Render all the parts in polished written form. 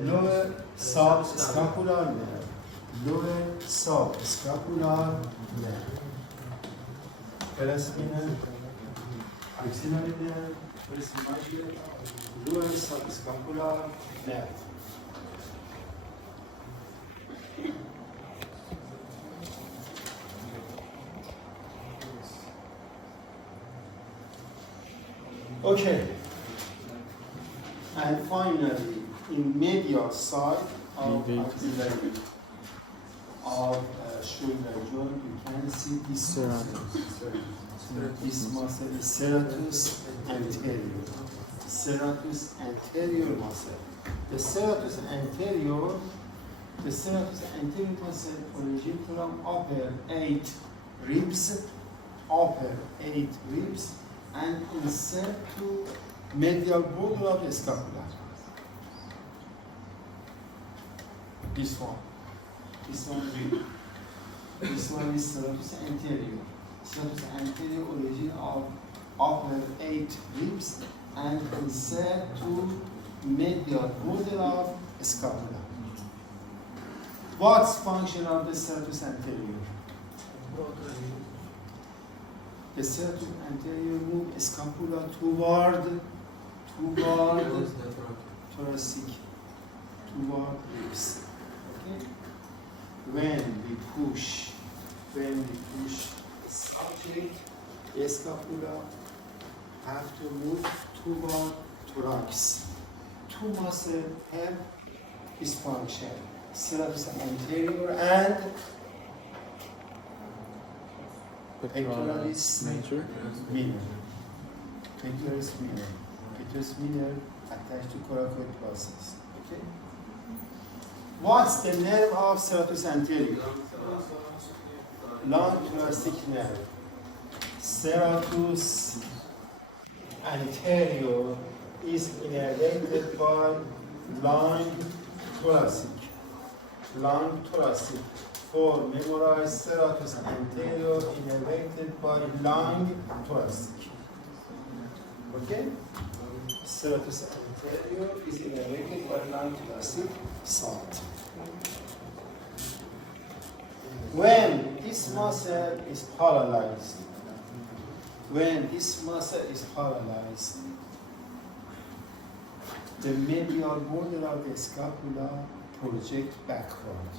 lower subscapular nerve, lower subscapular nerve, paraspinal, axillary nerve, major, lower subscapular nerve. Okay, and finally, in medial side of axillary of shoulder joint, you can see this muscle. This muscle is serratus anterior. Serratus anterior muscle. The serratus anterior muscle originates from upper 8 ribs, and insert to medial border of the scapula. This one rib. This one is serratus anterior. Serratus anterior origin of upper 8 ribs and insert to medial border of scapula. What's function of the serratus anterior? The serratus anterior move scapula toward thoracic, toward ribs. Okay? When we push subject, the scapula have to move toward thorax. Two muscles help this function: serratus anterior and pectoralis minor. Pectoralis minor attached to coracoid process. Okay. What's the nerve of serratus anterior? Long thoracic nerve. Serratus anterior is innervated by long thoracic. For memorize serratus anterior innervated by long thoracic. Okay? Serratus anterior is innervated by long thoracic side. When this muscle is paralyzed, the medial border of the scapula projects backward.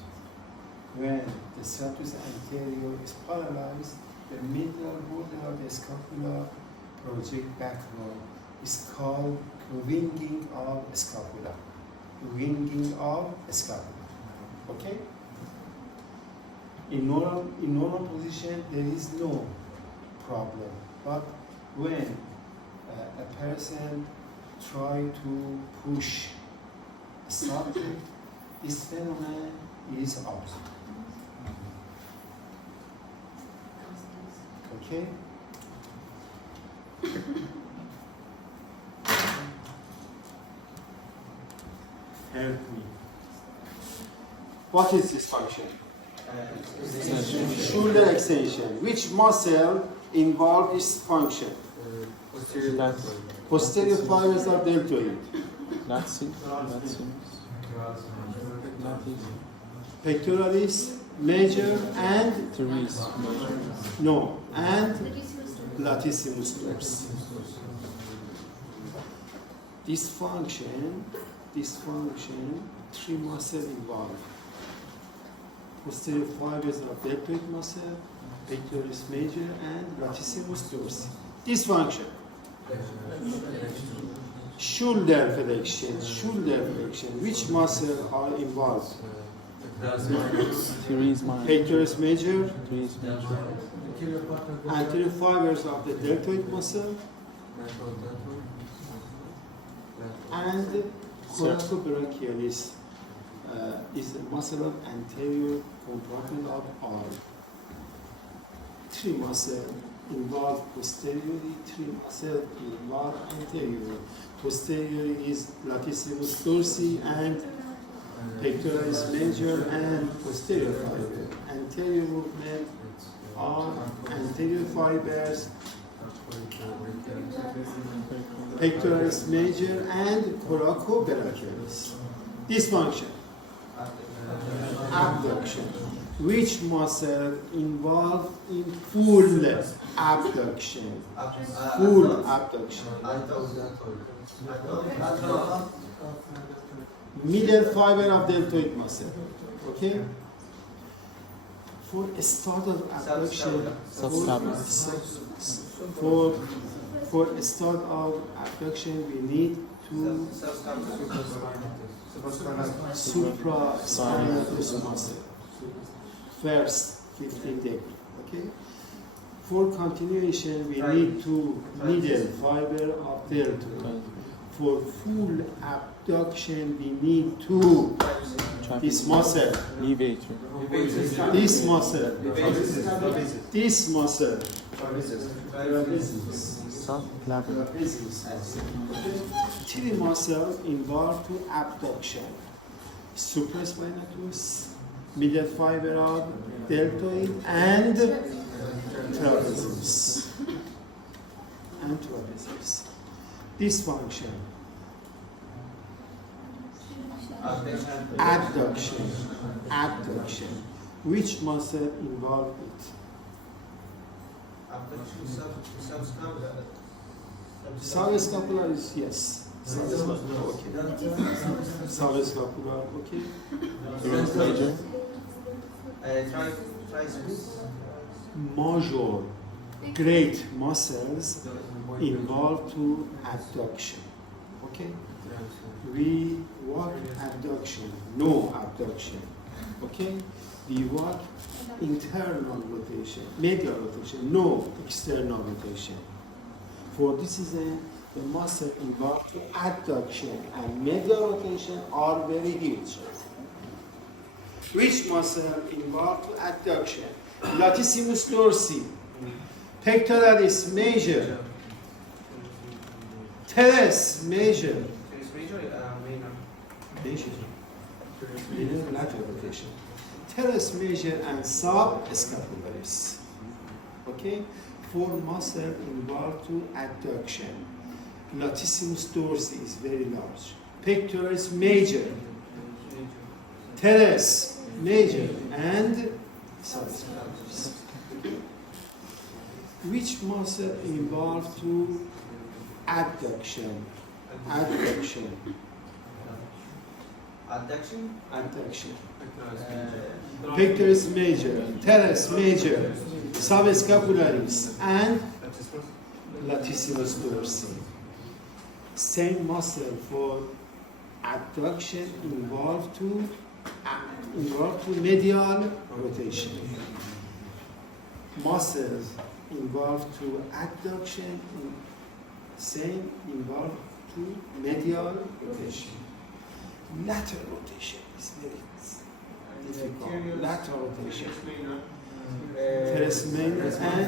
When the serratus anterior is paralyzed, the medial border of the scapula projects backward. It's called winging of scapula. Okay? In normal position, there is no problem. But when a person try to push a subject, this phenomenon is out. Okay? Help me. What is this function? Shoulder extension. Which muscle involves this function? Posterior fibers of deltoid. Pectoralis major and latissimus dorsi. This function, three muscles involved. Posterior fibers of deltoid muscle, pectoralis major, and latissimus dorsi. This function. Shoulder flexion. Which muscles are involved? Pectoralis major, anterior fibers of the deltoid muscle, and coracobrachialis is the muscle of anterior compartment of arm. Three muscles involved posteriorly, three muscles involved anteriorly. Posterior is latissimus dorsi and pectoralis major and posterior fiber. Anterior movement are anterior fibers, pectoralis major and coracobrachialis. Dysfunction. Abduction. Which muscle involved in full abduction? Full abduction. Middle fiber of deltoid muscle. Okay? For a start of abduction, for a start of abduction, we need to supraspinatus muscle. First 15 degree. Okay? For continuation, we need to middle fiber of deltoid. For full abduction, we need to this muscle, this muscle, this muscle, three muscles involved to abduction: supraspinatus, middle fiber of deltoid, and trapezius. Dysfunction. Abduction. Which muscle involved it? Subscapular is yes. Subscapular, okay. Subscapular, okay. Major, great muscles involved to abduction. Okay. We work abduction, no abduction. Okay? We work internal rotation, medial rotation, no external rotation. For this reason, the muscle involved to adduction and medial rotation are very huge. Which muscle involved to adduction? Latissimus dorsi, pectoralis major, teres major. Lateral rotation. Teres major and subscapularis. Okay? For muscle involved to adduction. Latissimus dorsi is very large. Pectoralis major, teres major, and subscapularis. Which muscle involved to adduction? Adduction. Pectoralis major, teres major, subscapularis, and latissimus dorsi. Same muscle for adduction involved to medial rotation. Muscles involved to adduction, same involved to medial rotation. Lateral rotation is very difficult. Lateral rotation. Teres minor and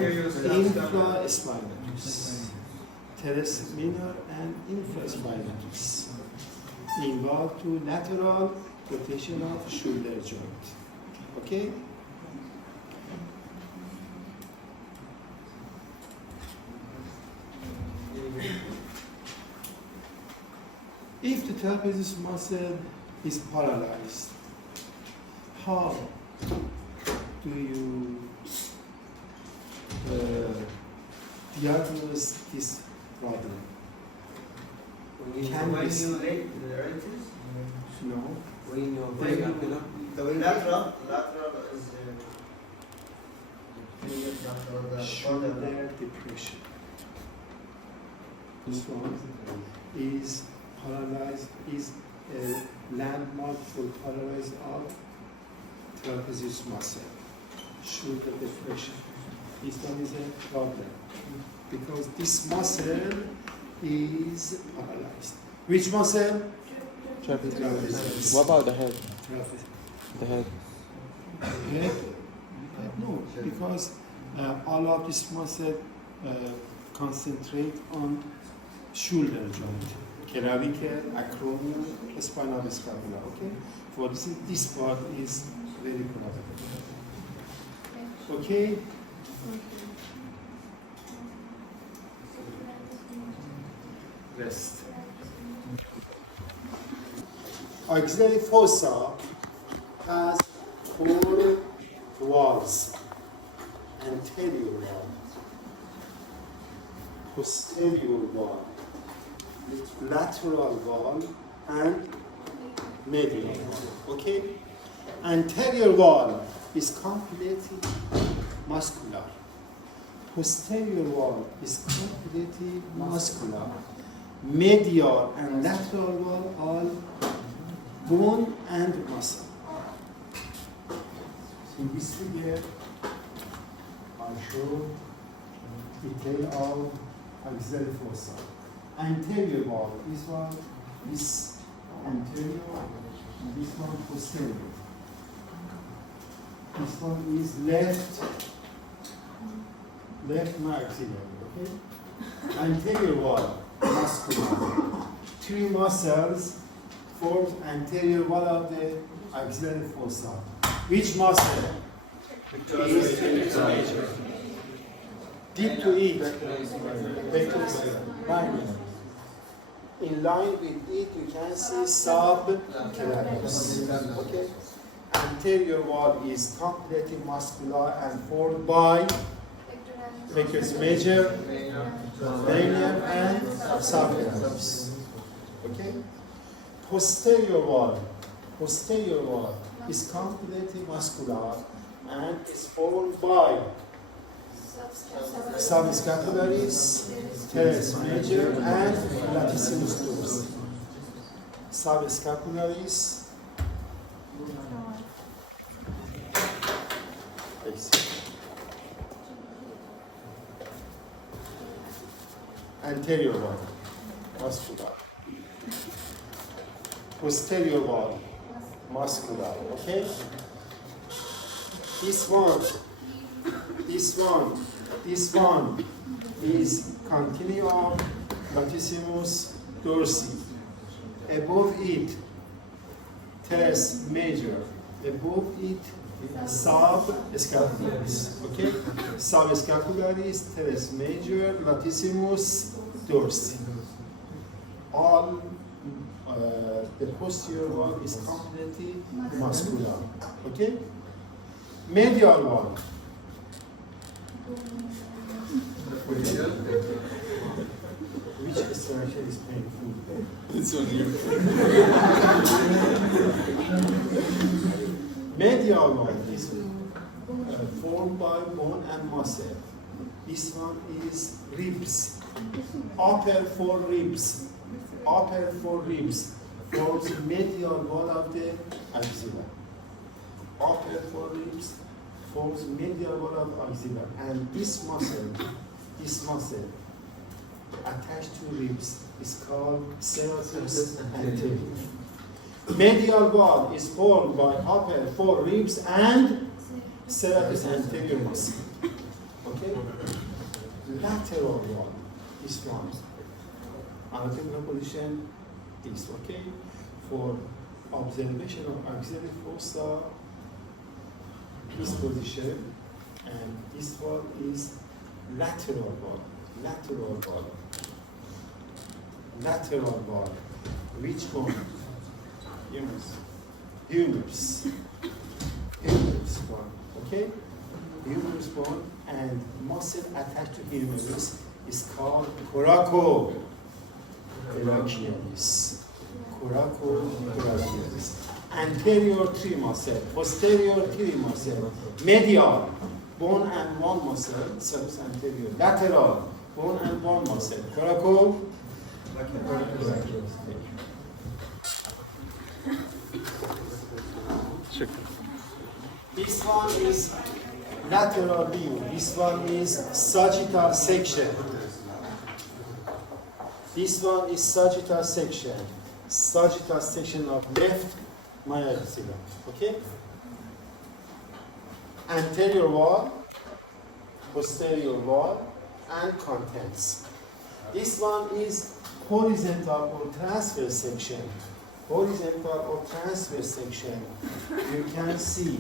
infraspinatus. Teres minor and infraspinatus. Involved to lateral rotation of shoulder joint. Okay? If the trapezius muscle is paralyzed, how do you diagnose this problem? When you rate the ranges? No. When you break up, lateral is shoulder depression. This one is paralyzed, is a landmark for paralyzed of trapezius muscle. Shoulder depression. This one is a problem because this muscle is paralyzed. Which muscle? Trapezius. What about the head? The head. Head? No, because all of this muscle concentrate on shoulder joint. Clavicle, acromion, spinal scapula. Okay? For this part is very problem. Okay? Rest. Auxiliary fossa has 4 walls. Anterior wall, posterior wall, lateral wall, and medial wall. Okay? Anterior wall is completely muscular. Posterior wall is completely muscular. Medial and lateral wall are bone and muscle. In this figure, I show detail of axillary fossa. Anterior wall, this one is anterior, and this one posterior. This one is left maxillary, okay? Anterior wall, muscular. 3 muscles form anterior wall of the axillary fossa. Which muscle? Deep to eat. In line with it, you can see subclavius. Okay. Anterior wall is completely muscular and formed by pectoralis major, venium, and subclavius. Okay. Posterior wall is completely muscular and is formed by subscapularis, teres major, and latissimus dorsi. Subscapularis, anterior wall, muscular. Posterior wall, muscular. Okay? This one is continuum latissimus dorsi. Above it, teres major. Above it, subscapularis. Okay? Subscapularis, teres major, latissimus dorsi. All the posterior wall is completely muscular. Okay? Medial wall. Which structure is painful? It's on you. Medial wall is formed by bone and muscle. This one is ribs. Upper 4 ribs forms medial wall of the axilla. Upper 4 ribs forms medial wall of axilla, and this muscle attached to ribs is called serratus anterior. Medial wall is formed by upper 4 ribs and serratus anterior muscle. Okay? Lateral wall, this one. Anatomical position is okay. For observation of axillary fossa, this position, and this one is lateral wall. Which one? Humerus bone. Okay? Humerus bone and muscle attached to humerus is called coracobrachialis. Anterior 3 muscle, posterior 3 muscle, medial, bone and bone muscle, subs-anterior, lateral, bone and bone muscle, coracobrachialis. This one is lateral view, this one is sagittal section. This one is sagittal section of left maxilla. Okay? Anterior wall, posterior wall, and contents. This one is horizontal or transverse section. You can see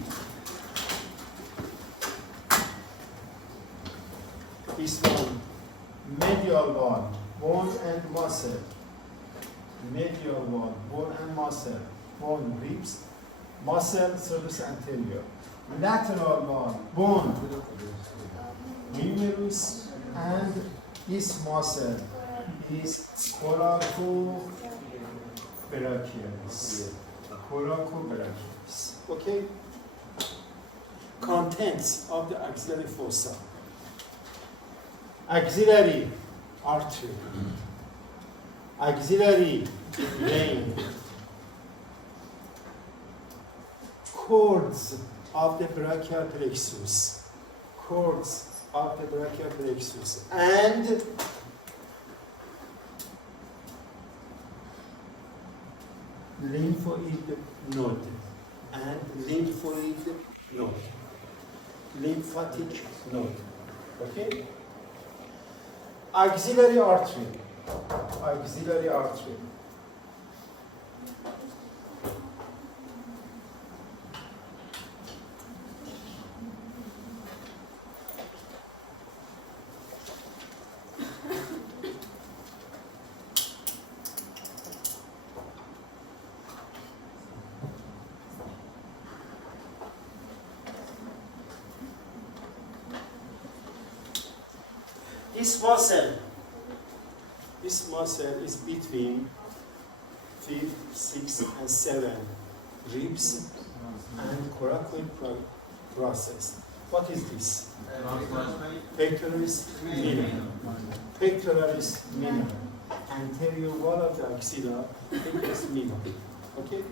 this one, medial wall, bone and muscle. Medial wall, bone and muscle. bone, ribs, muscle, serratus anterior. Lateral one, bone, humerus, and this muscle is coracobrachialis. Coracobrachialis. Okay? Contents of the axillary fossa. Axillary artery, axillary vein, cords of the brachial plexus, cords of the brachial plexus, and lymphoid node, and lymphoid node, lymphatic node. Okay? Axillary artery, axillary artery. This muscle is between 5, 6, and 7 ribs and coracoid process. What is this? Pectoralis minor. Pectoralis minor. Anterior wall of the axilla, pectoralis minor. Okay?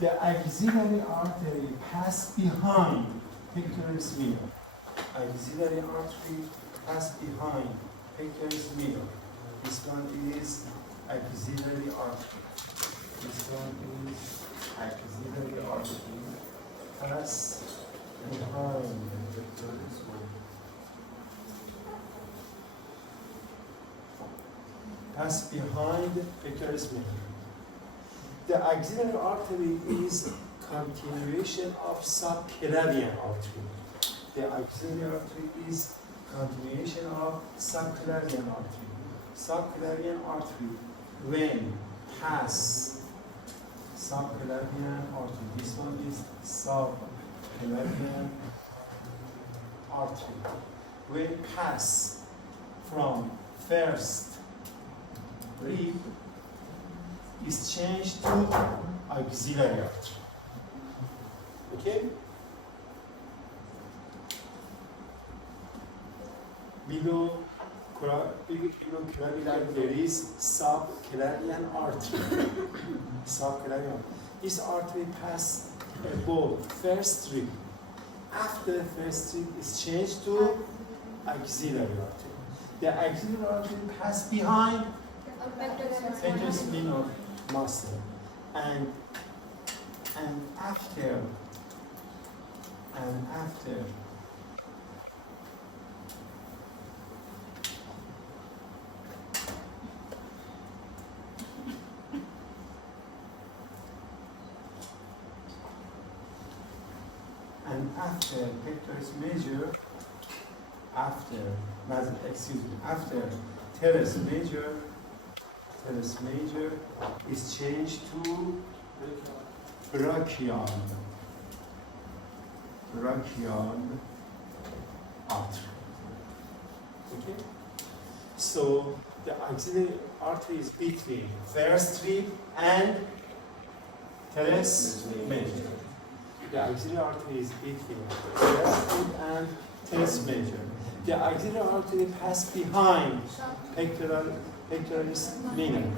The axillary artery passes behind pectoralis minor. Axillary artery passes behind pectoralis minor. This one is axillary artery. This one is axillary artery. Pass behind pectoralis minor. Pass behind pectoralis minor. The axillary artery is continuation of subclavian artery. The axillary artery is continuation of subclavian artery. Subclavian artery when pass subclavian artery. This one is subclavian artery. When pass from first rib is changed to axillary artery. Okay? Below clavicular there is subclavian artery. Subclavian. This artery passes above first rib. After first rib is changed to axillary artery. The axillary artery passes behind pectoralis minor muscle, and after pectoralis major, after teres major is changed to brachial artery. Okay? So the axillary artery is between first rib and teres major. The axillary artery is between first rib and teres major. The axillary artery passes behind pectoralis minor.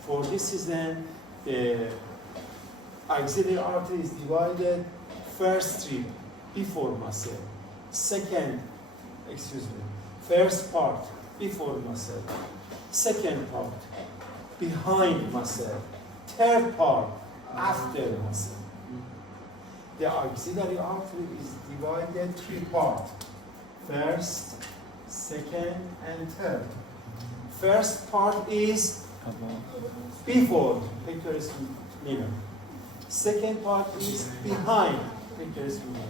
For this reason, the axillary artery is divided first rib before muscle, first part before muscle, second part behind muscle, third part after muscle. The axillary artery is divided 3 parts. First, second, and third. First part is before pectoralis minor. Second part is behind pectoralis minor.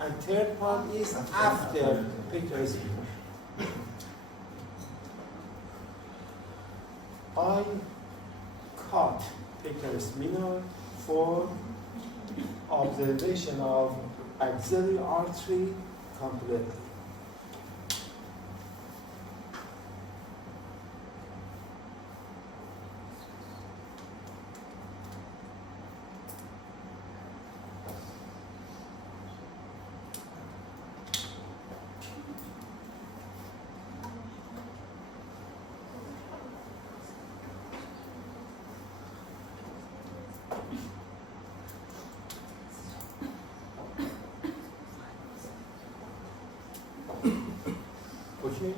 And third part is after pectoralis minor. I cut pectoralis minor for observation of axillary artery completely. Okay.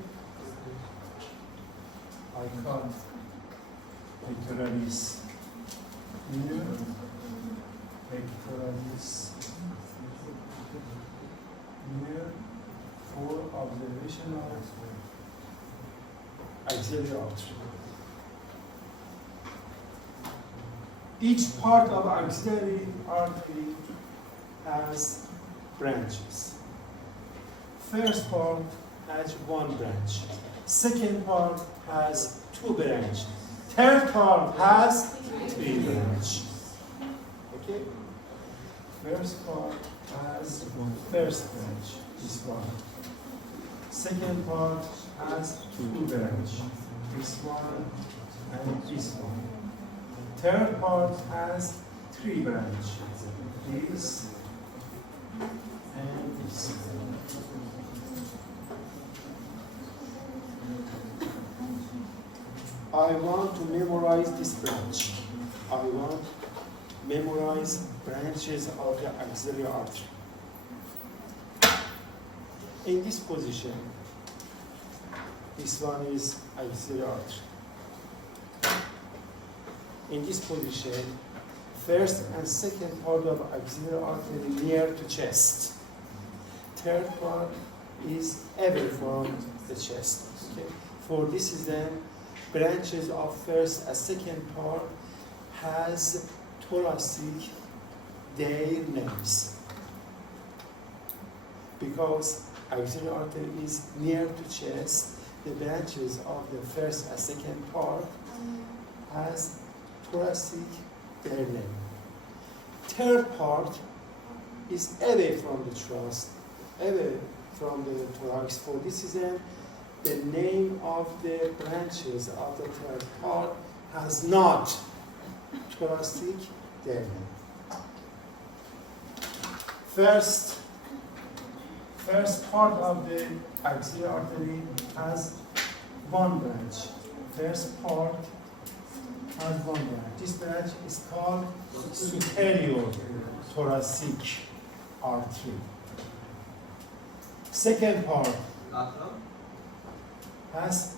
I cut pectoralis minor, pectoralis minor for observation of axillary artery. Each part of axillary artery has branches. First part has one branch. Second part has two branches. Third part has three branches. Okay? First part has first branch, this one. Second part has two branches, this one and this one. Third part has three branches, this and this. I want to memorize this branch. I want to memorize branches of the axillary artery. In this position, this one is axillary artery. In this position, first and second part of axillary artery near to chest. Third part is away from the chest. Okay? For this reason, branches of first and second part has thoracic their names. Because axillary artery is near to chest, the branches of the first and second part has thoracic their name. Third part is away from the thorax, away from the thorax. For this reason, the name of the branches of the third part has not thoracic their name. First part of the axillary artery has one branch. First part has one branch. This branch is called superior thoracic artery. Second part has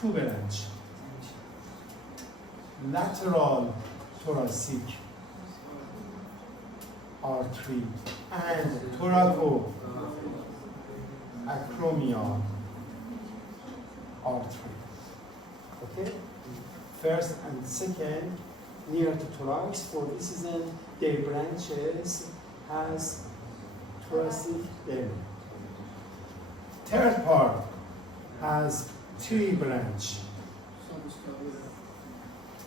two branches. Lateral thoracic artery and thoracoacromial artery. Okay? First and second near to thorax. For this reason, their branches has thoracic name. Third part has three branches.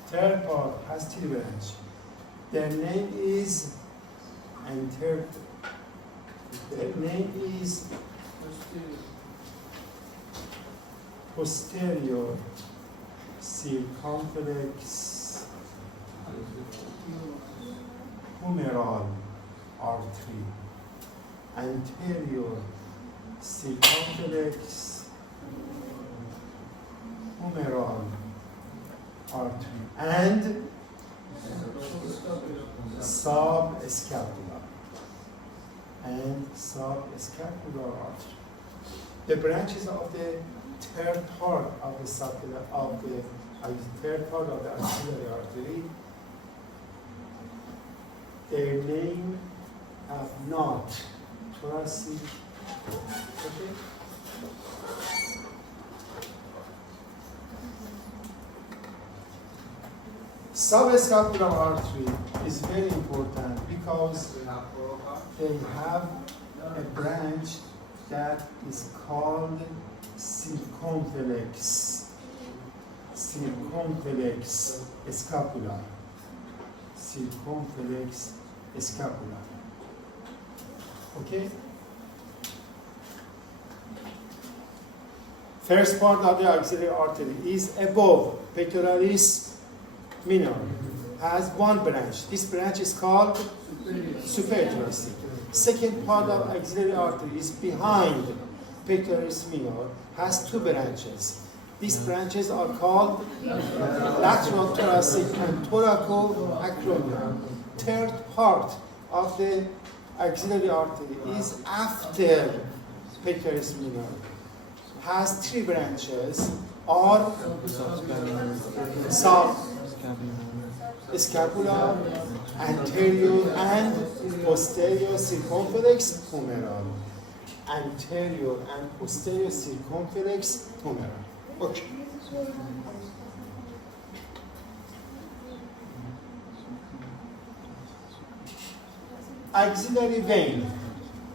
Third part has three branches. Their name is, and third, their name is posterior circumflex humeral artery, anterior circumflex humeral artery, and subscapular artery. The branches of the third part of the third part of the axillary artery, their name have not thoracic. Okay? Subscapular artery is very important because they have a branch that is called circumflex scapula. circumflex scapula. Okay? First part of the axillary artery is above pectoralis minor, has one branch. This branch is called superior thoracic. Second part of axillary artery is behind pectoralis minor, has two branches. These branches are called lateral thoracic and thoracoacromial. Third part of the axillary artery is after pectoralis minor, has three branches, or subscapular, anterior and posterior circumflex humeral. Anterior and posterior circumflex humeral. Okay. Axillary vein.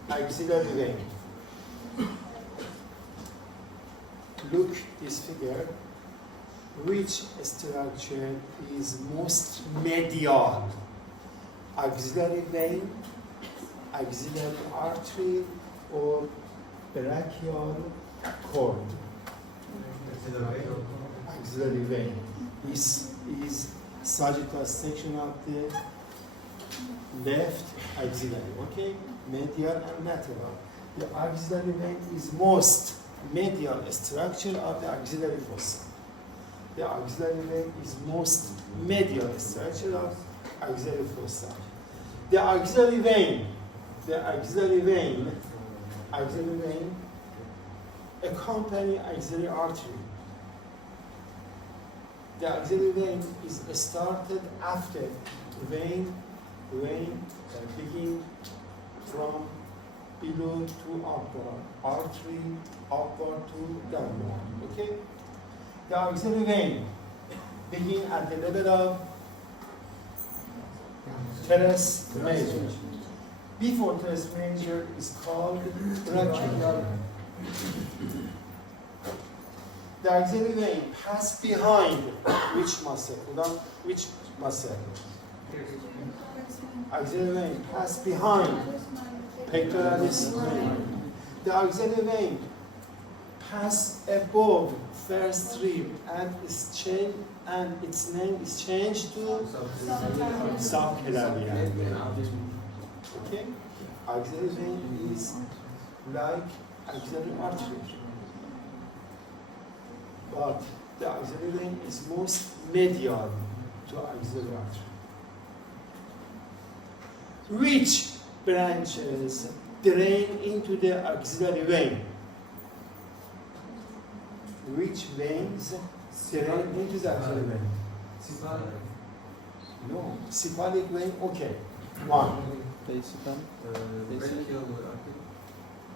Axillary vein. Look this figure. Which structure is most medial? Axillary vein, axillary artery, or brachial cord? Axillary vein. This is sagittal section of the left axillary. Okay, medial and lateral. The axillary vein is most medial structure of the axillary fossa. The axillary vein is most medial structure of axillary fossa. The axillary vein accompany axillary artery. The axillary vein is started after vein begin from below to upward, artery upward to downward. Okay? The axillary vein begin at the level of teres major. Before teres major is called brachial. The axillary vein pass behind which muscle? Which muscle? Axillary vein pass behind pectoralis minor. The axillary vein pass above first rib and its name is changed to subclavian vein. Okay? Axillary vein is like axillary artery, but the axillary vein is most medial to axillary artery. Which branches drain into the axillary vein? Which veins drain into the axillary vein? No, cephalic vein. Okay, one.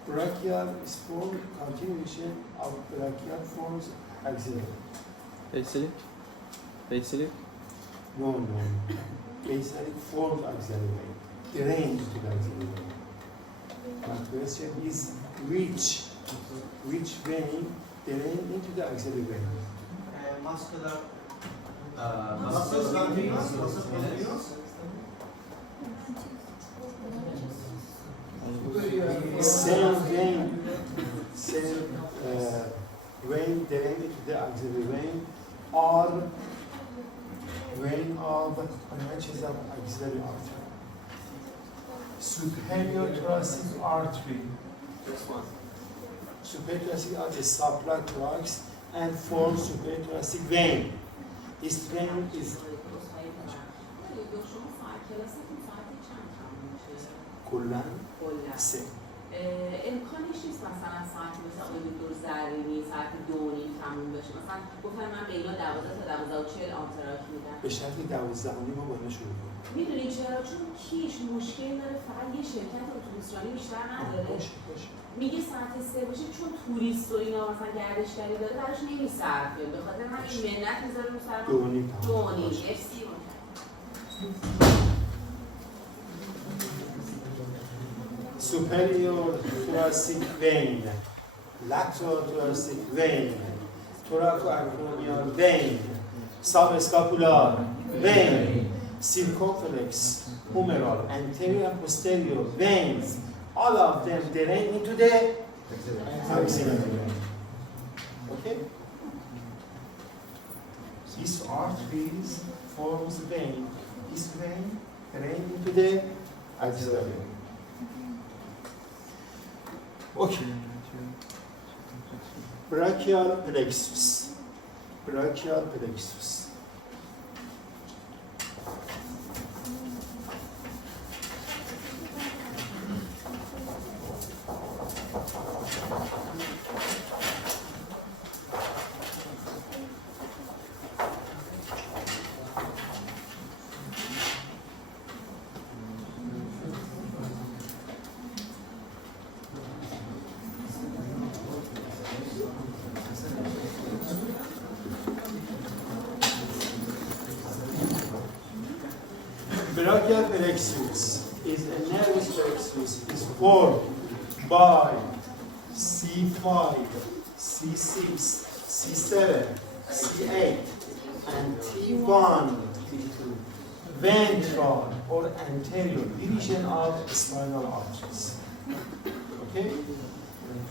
Brachial is formed continuation of brachial forms axillary. Basilic? No. Basilic forms axillary vein. Drain to the axillary vein. My question is which vein drain into the axillary vein? Muscular. Same vein drain into the axillary vein, or vein of branches of axillary artery. Superior thoracic artery. This one. Superior thoracic artery is subthorax and forms superior thoracic vein. This vein is کلاً سه. امکانش نیست مثلا ساعتی مثل آقای دکتر زرینی ساعت 2:30 تموم بشه. مثلا گفتن من بینا 12 تا 12:40 آنتراک میدم. به شرط 12:30 ما باید شروع کنیم. میدونی چرا؟ چون کیش مشکل داره، فقط یه شرکت اتوبوسرانی بیشتر نداره. باشه. میگه ساعت 3 باشه چون توریست و اینا مثلا گردشگری داره براش نمیصرفه. به خاطر من این منت میذاره رو سر 2:30. Superior thoracic vein, lateral thoracic vein, thoracoacromial vein, subscapular vein, circumflex, humeral, anterior and posterior veins, all of them drain into the axillary vein. Okay? These arteries forms vein. This vein drain into the axillary vein. Okay. Brachial plexus. Brachial plexus. Brachial plexus is a nervous plexus is formed by C5, C6, C7, C8, and T1, T2, ventral or anterior division of spinal arteries. Okay?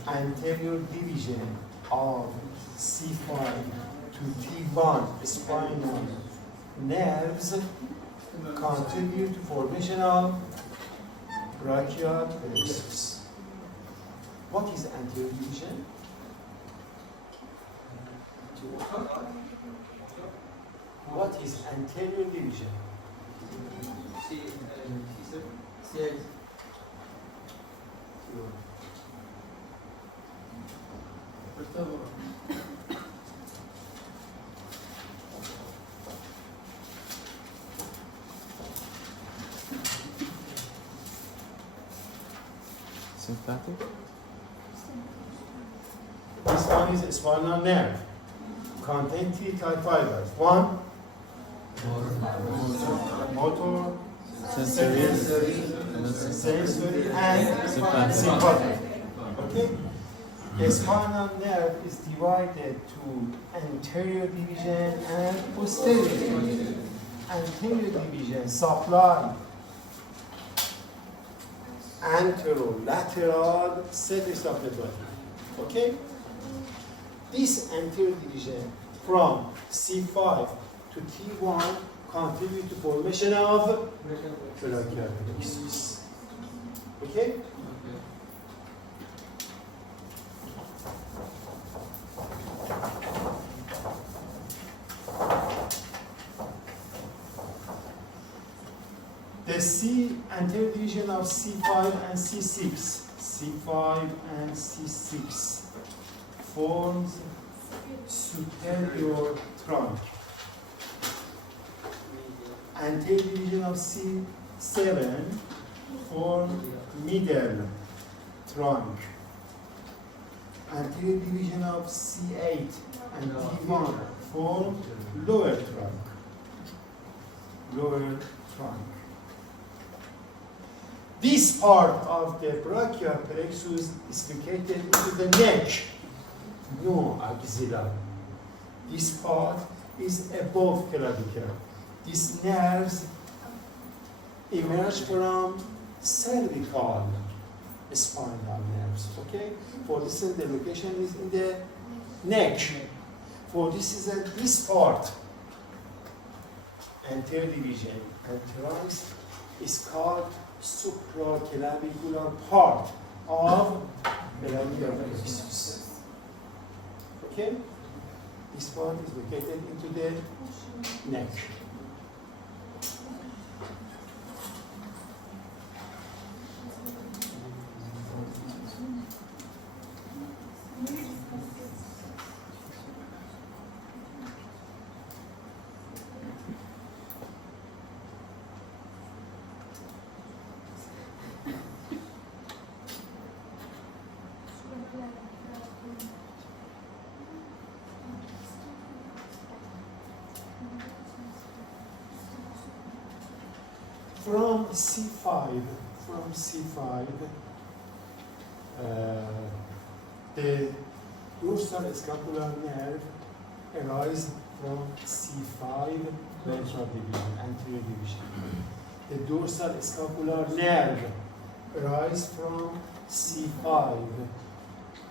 Anterior division of C5 to T1 spinal nerves contribute to formation of brachial plexus. What is anterior division? What is anterior division? C8. Sympathetic? This one is a spinal nerve. Contain three type fibers. One, motor, sensory, and sympathetic. Okay? The spinal nerve is divided to anterior division and posterior division. Anterior division supply anterolateral surface of the body. Okay? This anterior division from C5 to T1 contribute to formation of brachial plexus. Okay? The anterior division of C5 and C6, C5 and C6 forms superior trunk. Anterior division of C7 forms middle trunk. Anterior division of C8 and T1 form lower trunk. Lower trunk. This part of the brachial plexus is located into the neck, no axilla. This part is above clavicle. These nerves emerge from cervical spinal nerves. Okay? For this, the location is in the neck. For this is this part, anterior division, anterior is called supraclavicular part of brachial plexus. Okay? This part is located into the neck. From C5, the dorsal scapular nerve arises from C5 ventral division, anterior division. The dorsal scapular nerve arises from C5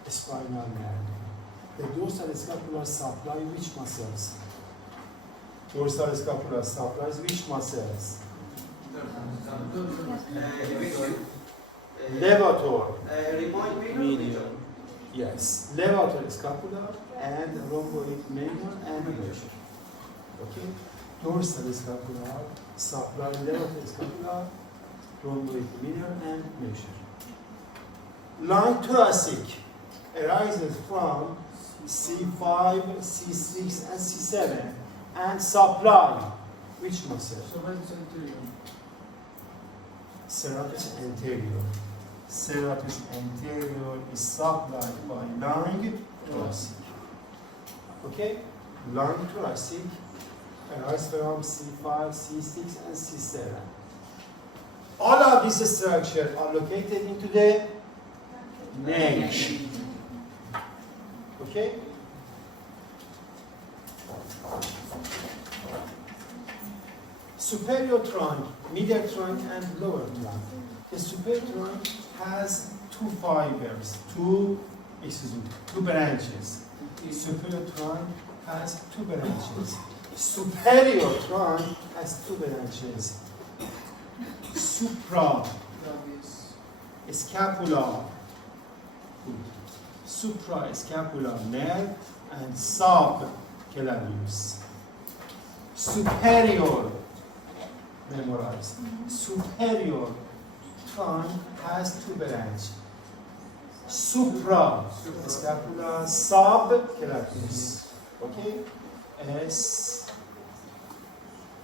spinal nerve. The dorsal scapular supply which muscles? Dorsal scapular supplies which muscles? Levator. Remind me. Medial. Yes. Levator scapular and rhomboid major and major. Okay. Dorsal scapular supply levator scapular, rhomboid minor and major. Line thoracic arises from C5, C6, and C7 and supply which muscle? Serratus anterior. Serratus anterior is supplied by line thoracic. Okay? Line thoracic arises from C5, C6, and C7. All of these structures are located into the neck. Okay? Superior trunk, middle trunk, and lower trunk. The superior trunk has two fibers, two branches. Superior trunk has two branches. Superior trunk has two branches. Supra scapular, suprascapular nerve and subclavius. Superior, memorize. Superior trunk has two branches. Suprascapular, subclavius. Okay? S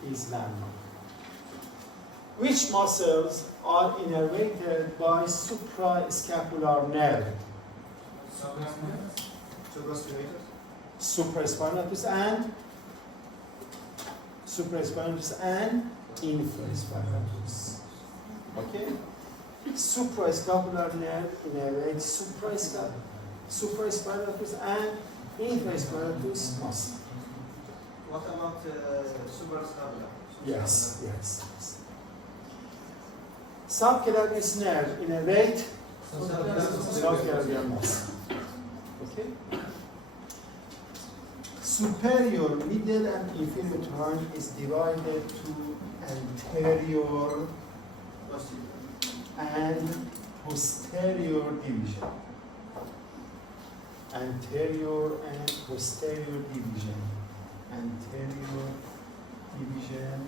is landmark. Which muscles are innervated by suprascapular nerve? Supraspinatus and infraspinatus. Okay? Suprascapular nerve innervates supraspinatus and infraspinatus muscle. What about suprascapular? Yes. Subclavius nerve innervate subclavian muscle. Okay? Superior, middle, and inferior trunk is divided to anterior and posterior division. Anterior and posterior division. Anterior division.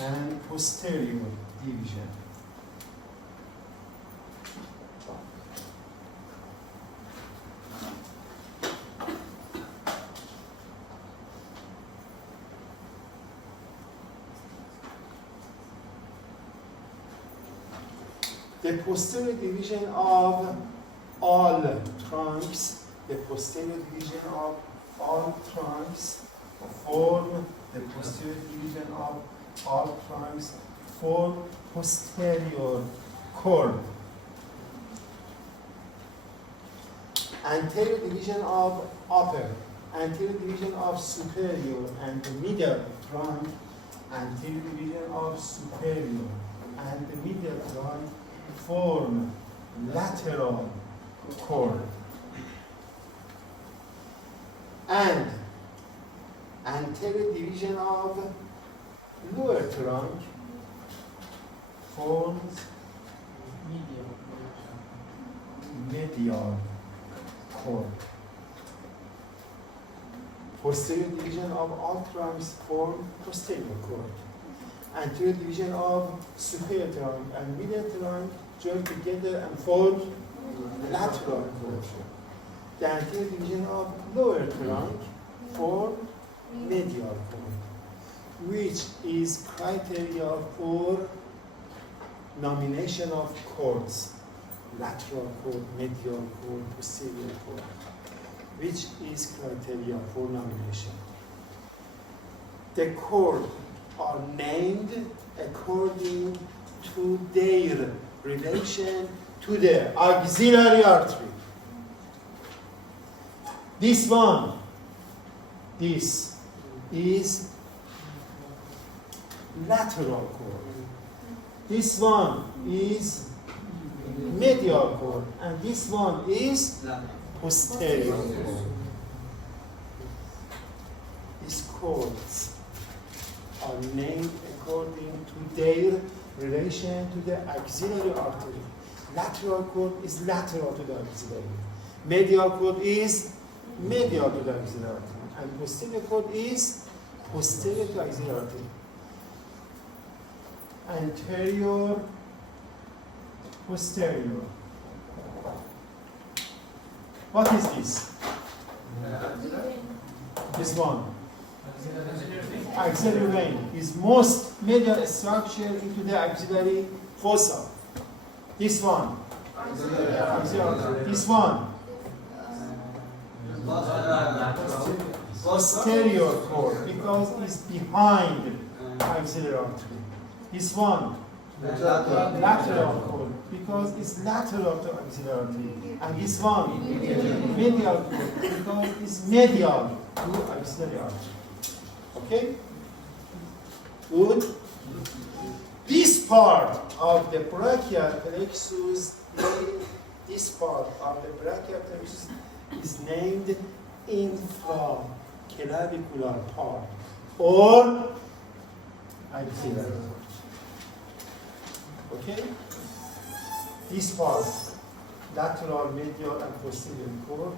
And posterior division. The posterior division of all trunks, form the posterior division of all trunks form posterior cord. Anterior division of upper, anterior division of superior and the middle trunk, anterior division of superior and the middle trunk form lateral cord. And anterior division of lower trunk forms medial cord. Posterior division of all trunks form posterior cord. Anterior division of superior trunk and middle trunk join together and form lateral cord. The anterior division of lower trunk form medial cord, which is criteria for nomination of cords, lateral cord, medial cord, posterior cord, which is criteria for nomination. The cords are named according to their relation to the auxiliary artery. This one, this is lateral cord. This one is medial cord, and this one is posterior cord. These cords are named according to their relation to the axillary artery. Lateral cord is lateral to the axillary. Medial cord is medial to the axillary artery. And posterior cord is posterior to axillary artery. Anterior, posterior. What is this? This one. Axillary vein is most medial structure into the axillary fossa. This one. Axillary. This one. Posterior cord because it's behind axillary artery. This one. Lateral cord because it's lateral to axillary artery. And this one. Medial cord because it's medial to axillary artery. Okay? Good. This part of the brachial plexus, this part of the brachial plexus is named infraclavicular part or axillary. Okay? This part, lateral, medial, and posterior cord,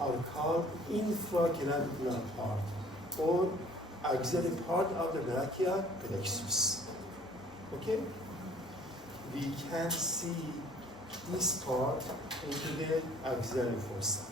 are called infraclavicular part or axillary part of the brachial plexus. Okay? We can see this part into the axillary fossa.